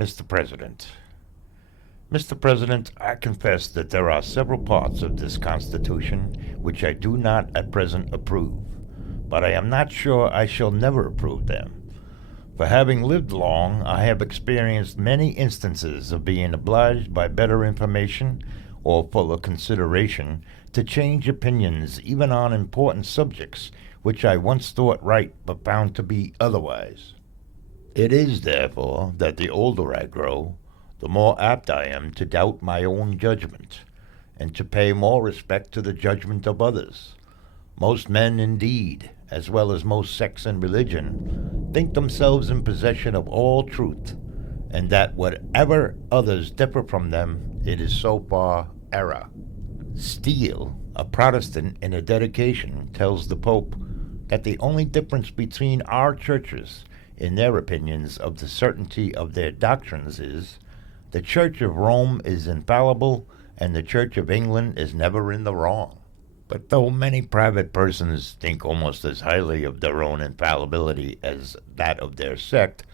Mr. President. Mr. President, I confess that there are several parts of this Constitution which I do not at present approve, but I am not sure I shall never approve them. For having lived long, I have experienced many instances of being obliged by better information or fuller consideration to change opinions even on important subjects which I once thought right but found to be otherwise. It is, therefore, that the older I grow, the more apt I am to doubt my own judgment, and to pay more respect to the judgment of others. Most men, indeed, as well as most sects and religion, think themselves in possession of all truth, and that whatever others differ from them, it is so far error. Steele, a Protestant in a dedication, tells the Pope that the only difference between our churches in their opinions of the certainty of their doctrines is, the Church of Rome is infallible, and the Church of England is never in the wrong. But though many private persons think almost as highly of their own infallibility as that of their sect,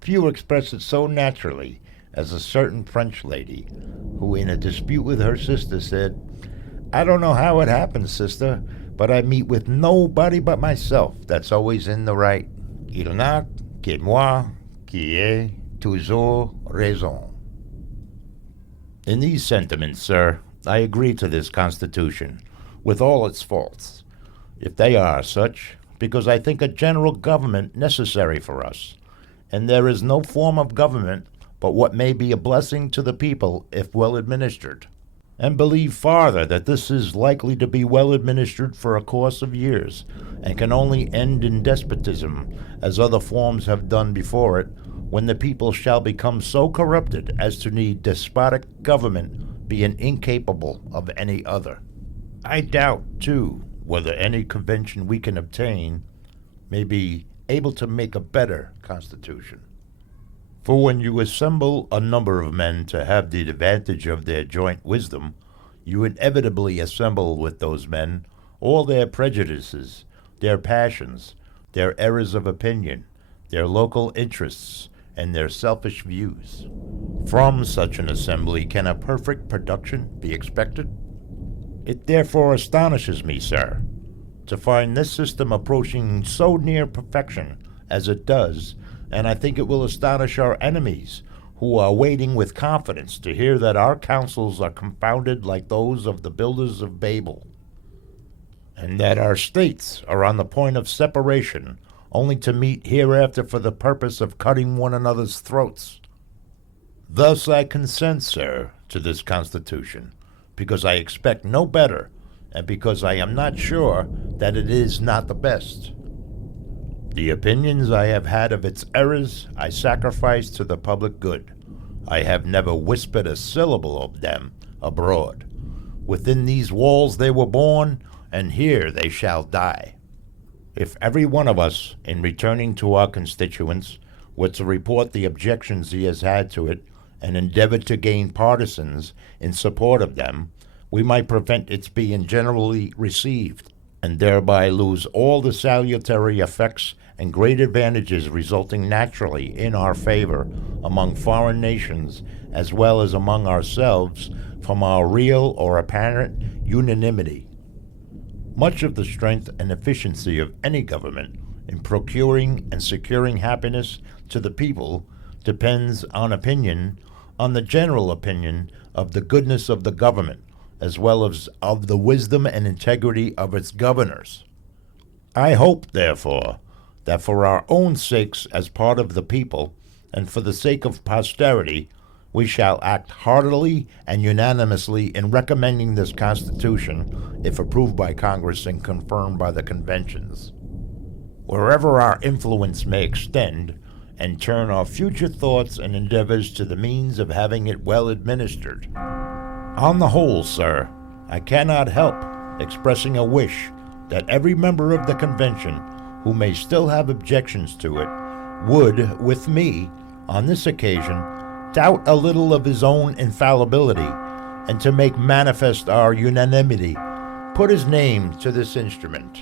few express it so naturally as a certain French lady, who in a dispute with her sister said, "I don't know how it happens, sister, but I meet with nobody but myself that's always in the right. Il n'a que moi qui ai toujours raison." In these sentiments, sir, I agree to this Constitution, with all its faults, if they are such, because I think a general government necessary for us, and there is no form of government but what may be a blessing to the people if well administered, and believe farther that this is likely to be well administered for a course of years, and can only end in despotism, as other forms have done before it, when the people shall become so corrupted as to need despotic government, being incapable of any other. I doubt, too, whether any convention we can obtain may be able to make a better constitution. For when you assemble a number of men to have the advantage of their joint wisdom, you inevitably assemble with those men all their prejudices, their passions, their errors of opinion, their local interests, and their selfish views. From such an assembly can a perfect production be expected? It therefore astonishes me, sir, to find this system approaching so near perfection as it does, and I think it will astonish our enemies, who are waiting with confidence to hear that our counsels are confounded like those of the builders of Babel, and that our states are on the point of separation, only to meet hereafter for the purpose of cutting one another's throats. Thus I consent, sir, to this Constitution, because I expect no better, and because I am not sure that it is not the best. The opinions I have had of its errors I sacrifice to the public good. I have never whispered a syllable of them abroad. Within these walls they were born, and here they shall die. If every one of us, in returning to our constituents, were to report the objections he has had to it, and endeavor to gain partisans in support of them, we might prevent its being generally received, and thereby lose all the salutary effects and great advantages resulting naturally in our favor among foreign nations as well as among ourselves from our real or apparent unanimity. Much of the strength and efficiency of any government in procuring and securing happiness to the people depends on opinion, on the general opinion of the goodness of the government, as well as of the wisdom and integrity of its governors. I hope, therefore, that for our own sakes as part of the people, and for the sake of posterity, we shall act heartily and unanimously in recommending this Constitution, if approved by Congress and confirmed by the conventions. Wherever our influence may extend, and turn our future thoughts and endeavors to the means of having it well administered. On the whole, sir, I cannot help expressing a wish that every member of the convention who may still have objections to it would, with me, on this occasion, doubt a little of his own infallibility, and to make manifest our unanimity, put his name to this instrument.